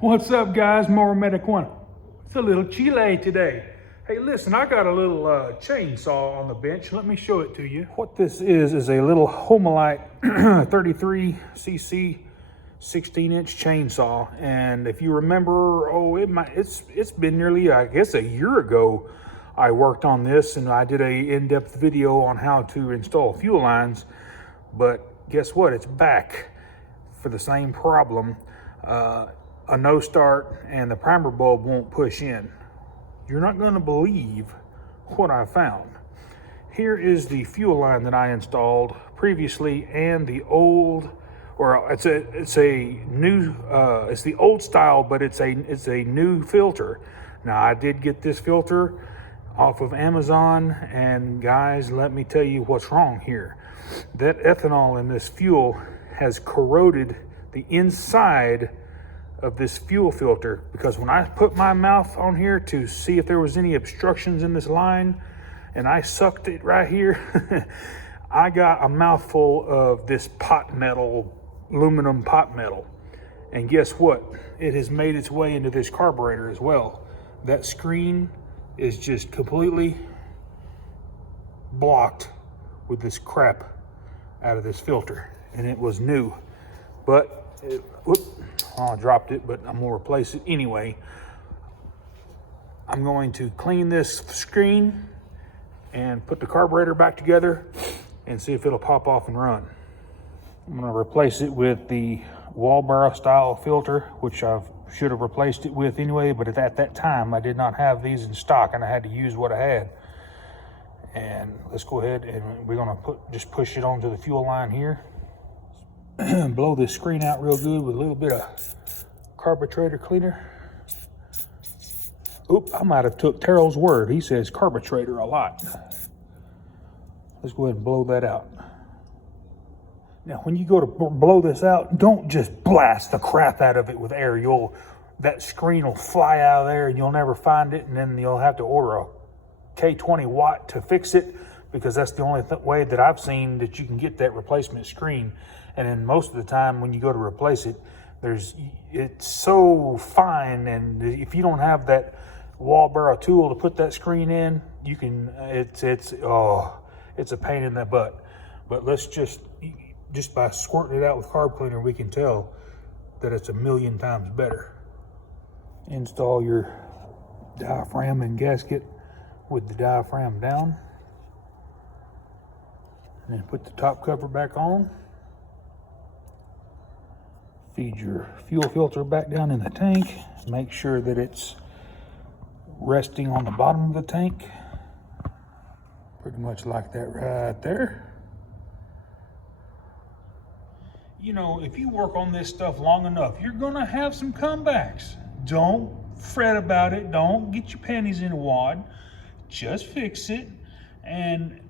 What's up, guys? More Medic One. It's a little Chile today. Hey, listen, I got a little chainsaw on the bench. Let me show it to you. What this is a little Homelite 33cc 16-inch chainsaw. And if you remember, it's been nearly, I guess, a year ago I worked on this, and I did a in-depth video on how to install fuel lines. But guess what? It's back for the same problem. A no start and the primer bulb won't push in. You're not going to believe what I found. Here is the fuel line that I installed previously, and the old, or it's a new, it's the old style, but it's a new filter. Now, I did get this filter off of Amazon, and guys, let me tell you what's wrong here. That ethanol in this fuel has corroded the inside of this fuel filter, because when I put my mouth on here to see if there was any obstructions in this line, and I sucked it right here, I got a mouthful of this pot metal, aluminum pot metal. And guess what? It has made its way into this carburetor as well. That screen is just completely blocked with this crap out of this filter, and it was new. But I dropped it, but I'm gonna replace it anyway. I'm going to clean this screen and put the carburetor back together and see if it'll pop off and run. I'm gonna replace it with the wall barrel style filter, which I should have replaced it with anyway, but at that time I did not have these in stock, and I had to use what I had. And let's go ahead and we're gonna just push it onto the fuel line here. Blow this screen out real good with a little bit of carburetor cleaner. Oop, I might have took Terrell's word. He says carburetor a lot. Let's go ahead and blow that out. Now, when you go to blow this out, don't just blast the crap out of it with air. That screen will fly out of there and you'll never find it, and then you'll have to order a K20 watt to fix it, because that's the only way that I've seen that you can get that replacement screen. And then most of the time when you go to replace it, it's so fine, and if you don't have that wall barrel tool to put that screen in, it's a pain in the butt. But let's just by squirting it out with carb cleaner, we can tell that it's a million times better. Install your diaphragm and gasket with the diaphragm down, and then put the top cover back on. Feed your fuel filter back down in the tank. Make sure that it's resting on the bottom of the tank. Pretty much like that right there. You know, if you work on this stuff long enough, you're gonna have some comebacks. Don't fret about it. Don't get your panties in a wad. Just fix it. And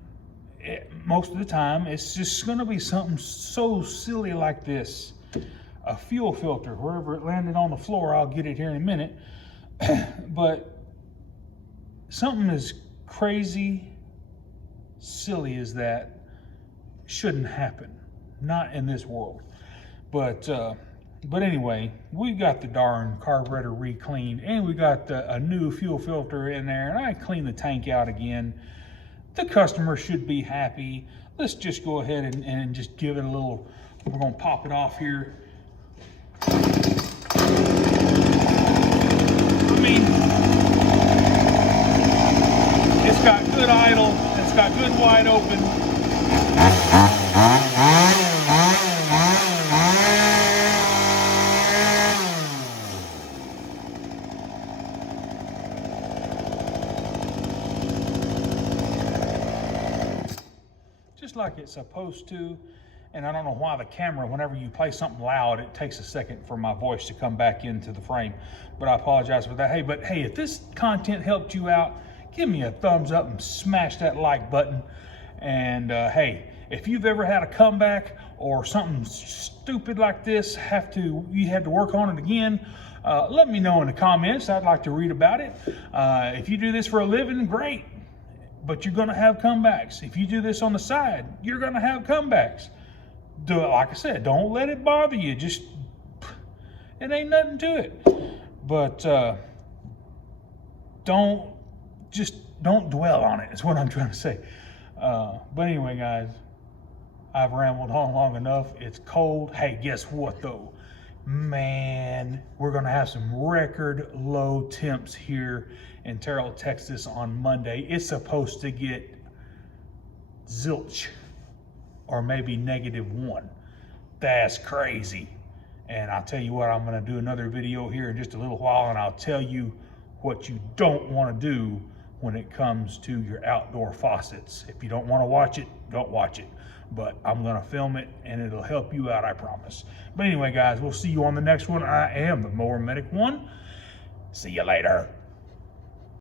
most of the time, it's just gonna be something so silly like this. A fuel filter, wherever it landed on the floor, I'll get it here in a minute. But something as crazy, silly as that shouldn't happen. Not in this world. But anyway, we got the darn carburetor re-cleaned, and we got a new fuel filter in there, and I cleaned the tank out again. The customer should be happy. Let's just go ahead and just give it a little, we're gonna pop it off here. I mean, it's got good idle, it's got good wide open. Just like it's supposed to. And I don't know why the camera, whenever you play something loud, it takes a second for my voice to come back into the frame. But I apologize for that. Hey, if this content helped you out, give me a thumbs up and smash that like button. And hey, if you've ever had a comeback or something stupid like this, you had to work on it again, let me know in the comments. I'd like to read about it. If you do this for a living, great. But you're gonna have comebacks. If you do this on the side, you're gonna have comebacks. Do it, like I said, don't let it bother you. Just It ain't nothing to it. But don't dwell on it, is what I'm trying to say. But anyway, guys, I've rambled on long enough. It's cold. Hey, guess what though? Man, we're gonna have some record low temps here in Terrell, Texas on Monday. It's supposed to get zilch or maybe -1. That's crazy. And I'll tell you what, I'm gonna do another video here in just a little while, and I'll tell you what you don't wanna do when it comes to your outdoor faucets. If you don't wanna watch it, don't watch it. But I'm gonna film it and it'll help you out, I promise. But anyway, guys, we'll see you on the next one. I am the Mower Medic 1. See you later.